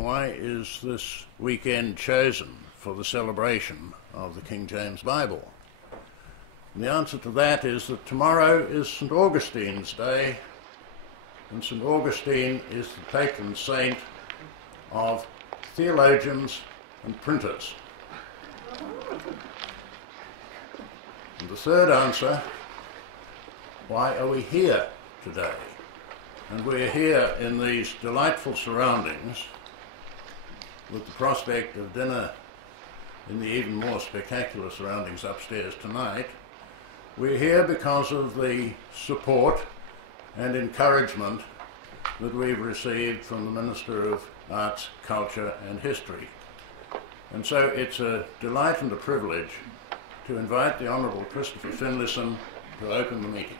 why is this weekend chosen for the celebration of the King James Bible? And the answer to that is that tomorrow is St. Augustine's Day, and St. Augustine is the patron saint of theologians and printers. And the third answer, why are we here today? And we're here in these delightful surroundings with the prospect of dinner in the even more spectacular surroundings upstairs tonight. We're here because of the support and encouragement that we've received from the Minister of Arts, Culture and History. And so it's a delight and a privilege to invite the Honourable Christopher Finlayson to open the meeting.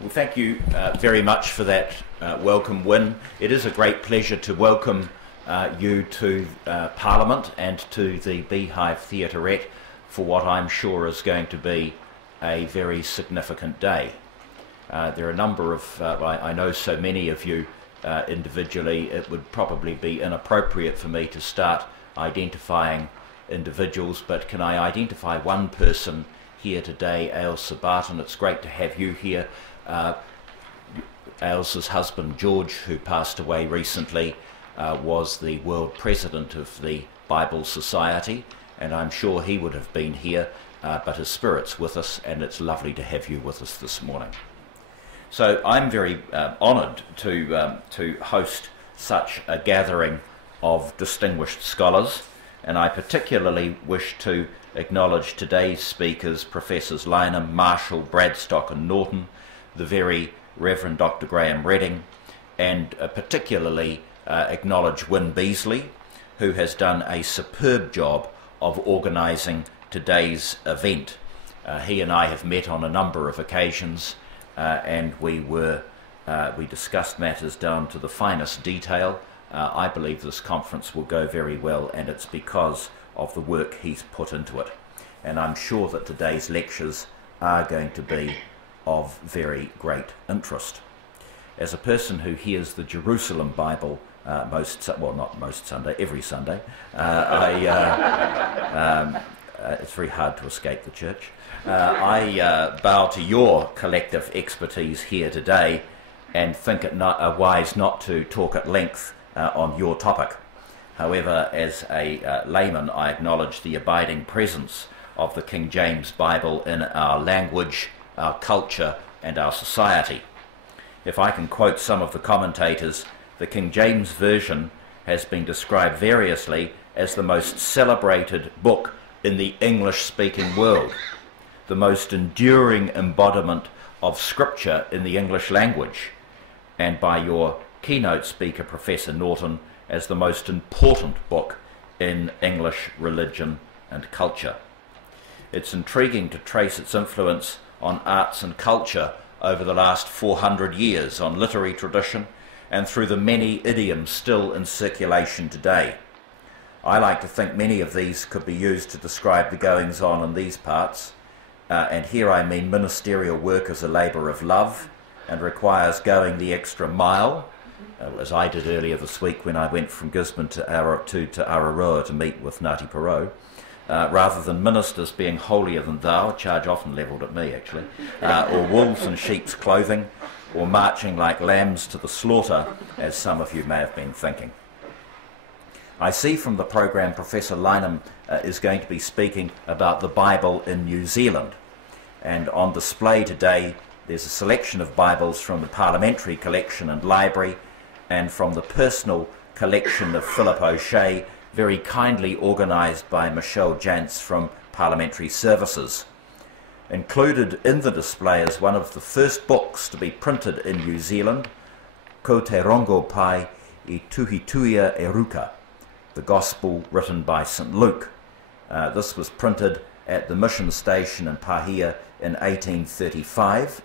Well, thank you very much for that welcome, Wynne. It is a great pleasure to welcome you to Parliament and to the Beehive Theatrette for what I'm sure is going to be a very significant day. There are a number of, I know so many of you individually, it would probably be inappropriate for me to start identifying individuals, but can I identify one person here today, Ailsa Barton? It's great to have you here. Ailsa's husband George, who passed away recently, was the world president of the Bible Society, and I'm sure he would have been here, but his spirit's with us, and it's lovely to have you with us this morning. So I'm very honoured to host such a gathering of distinguished scholars, and I particularly wish to acknowledge today's speakers, Professors Lynham, Marshall, Bradstock and Norton, the very Reverend Dr. Graham Redding, and particularly acknowledge Wynne Beasley, who has done a superb job of organising today's event. He and I have met on a number of occasions, and we discussed matters down to the finest detail. I believe this conference will go very well, and it's because of the work he's put into it. And I'm sure that today's lectures are going to be of very great interest. As a person who hears the Jerusalem Bible not most Sunday, every Sunday, it's very hard to escape the church. I bow to your collective expertise here today and think it wise not to talk at length on your topic. However, as a layman, I acknowledge the abiding presence of the King James Bible in our language, our culture and our society. If I can quote some of the commentators, the King James Version has been described variously as the most celebrated book in the English-speaking world, the most enduring embodiment of Scripture in the English language, and by your keynote speaker, Professor Norton, as the most important book in English religion and culture. It's intriguing to trace its influence on arts and culture over the last 400 years, on literary tradition, and through the many idioms still in circulation today. I like to think many of these could be used to describe the goings-on in these parts, and here I mean ministerial work as a labour of love and requires going the extra mile, as I did earlier this week when I went from Gisborne to Araroa to meet with Ngāti Porou, rather than ministers being holier than thou, a charge often levelled at me actually, or wolves in sheep's clothing, or marching like lambs to the slaughter, as some of you may have been thinking. I see from the programme Professor Lynham is going to be speaking about the Bible in New Zealand, and on display today there's a selection of Bibles from the Parliamentary Collection and Library and from the personal collection of Philip O'Shea, very kindly organised by Michelle Jantz from Parliamentary Services. Included in the display is one of the first books to be printed in New Zealand, Ko Te Rongo Pai I Tuhituia Eruka, the Gospel written by St. Luke. This was printed at the mission station in Pahia in 1835,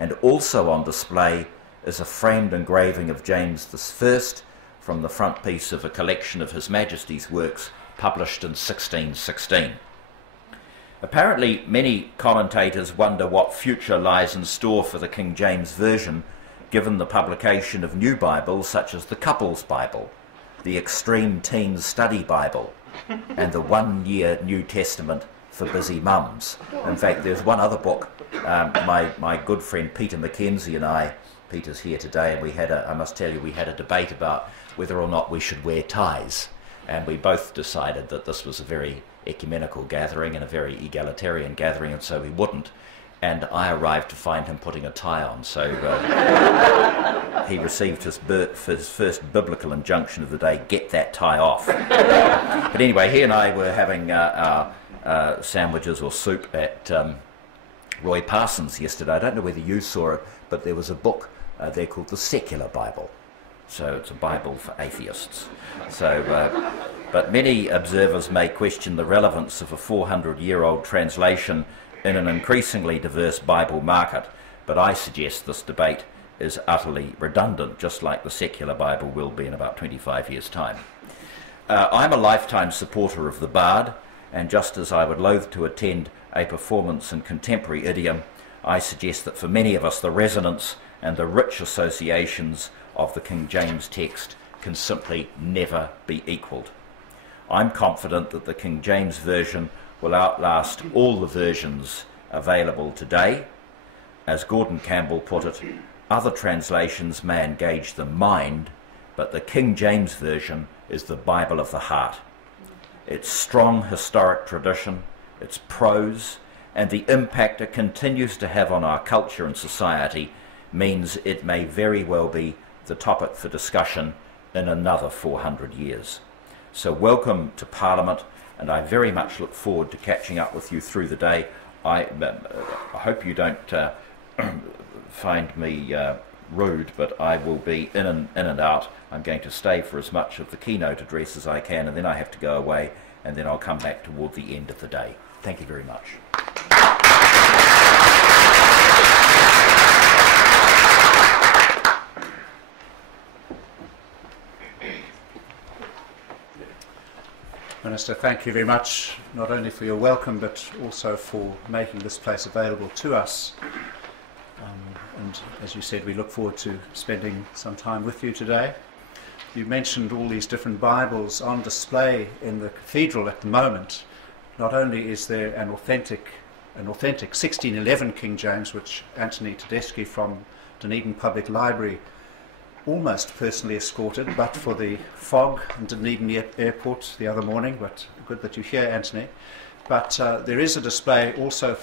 and also on display is a framed engraving of James I from the front piece of a collection of His Majesty's works published in 1616. Apparently, many commentators wonder what future lies in store for the King James Version, given the publication of new Bibles such as the Couples Bible, the Extreme Teens Study Bible, and the One-Year New Testament for Busy Mums. In fact, there's one other book. My good friend Peter Mackenzie and I, Peter's here today, and I must tell you, we had a debate about whether or not we should wear ties. And we both decided that this was a very ecumenical gathering and a very egalitarian gathering, and so we wouldn't. And I arrived to find him putting a tie on, so he received his first biblical injunction of the day: get that tie off. But anyway, he and I were having our sandwiches or soup at Roy Parsons yesterday. I don't know whether you saw it, but there was a book there called the Secular Bible. So it's a Bible for atheists. So, but many observers may question the relevance of a 400-year-old translation in an increasingly diverse Bible market, but I suggest this debate is utterly redundant, just like the secular Bible will be in about 25 years' time. I'm a lifetime supporter of the Bard, and just as I would loathe to attend a performance in contemporary idiom, I suggest that for many of us the resonance and the rich associations of the King James text can simply never be equalled. I'm confident that the King James Version will outlast all the versions available today. As Gordon Campbell put it, other translations may engage the mind, but the King James Version is the Bible of the heart. Its strong historic tradition, its prose, and the impact it continues to have on our culture and society means it may very well be the topic for discussion in another 400 years. So welcome to Parliament, and I very much look forward to catching up with you through the day. I hope you don't find me rude, but I will be in and out. I'm going to stay for as much of the keynote address as I can, and then I have to go away, and then I'll come back toward the end of the day. Thank you very much. Minister, thank you very much, not only for your welcome, but also for making this place available to us. And as you said, we look forward to spending some time with you today. You mentioned all these different Bibles on display in the cathedral at the moment. Not only is there an authentic 1611 King James, which Anthony Tedeschi from Dunedin Public Library almost personally escorted, but for the fog in Dunedin Airport the other morning. But good that you're here, Anthony. But there is a display also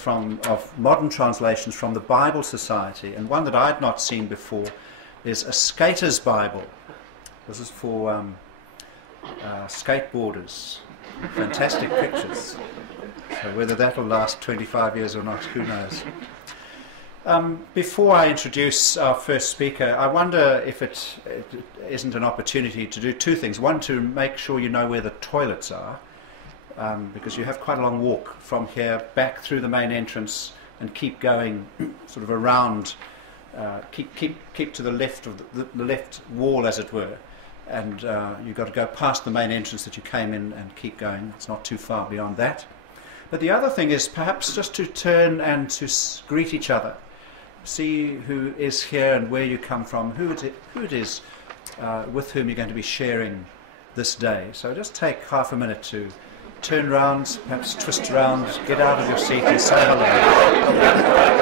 of modern translations from the Bible Society, and one that I'd not seen before is a skater's Bible. This is for skateboarders. Fantastic pictures. So whether that'll last 25 years or not, who knows. Before I introduce our first speaker, I wonder if it isn't an opportunity to do two things. One, to make sure you know where the toilets are, because you have quite a long walk from here back through the main entrance and keep going sort of around, keep to the left of the left wall, as it were. And you've got to go past the main entrance that you came in and keep going. It's not too far beyond that. But the other thing is perhaps just to turn and to greet each other. See who is here and where you come from, who it is with whom you're going to be sharing this day. So just take half a minute to turn round, perhaps twist around, get out of your seat and say hello.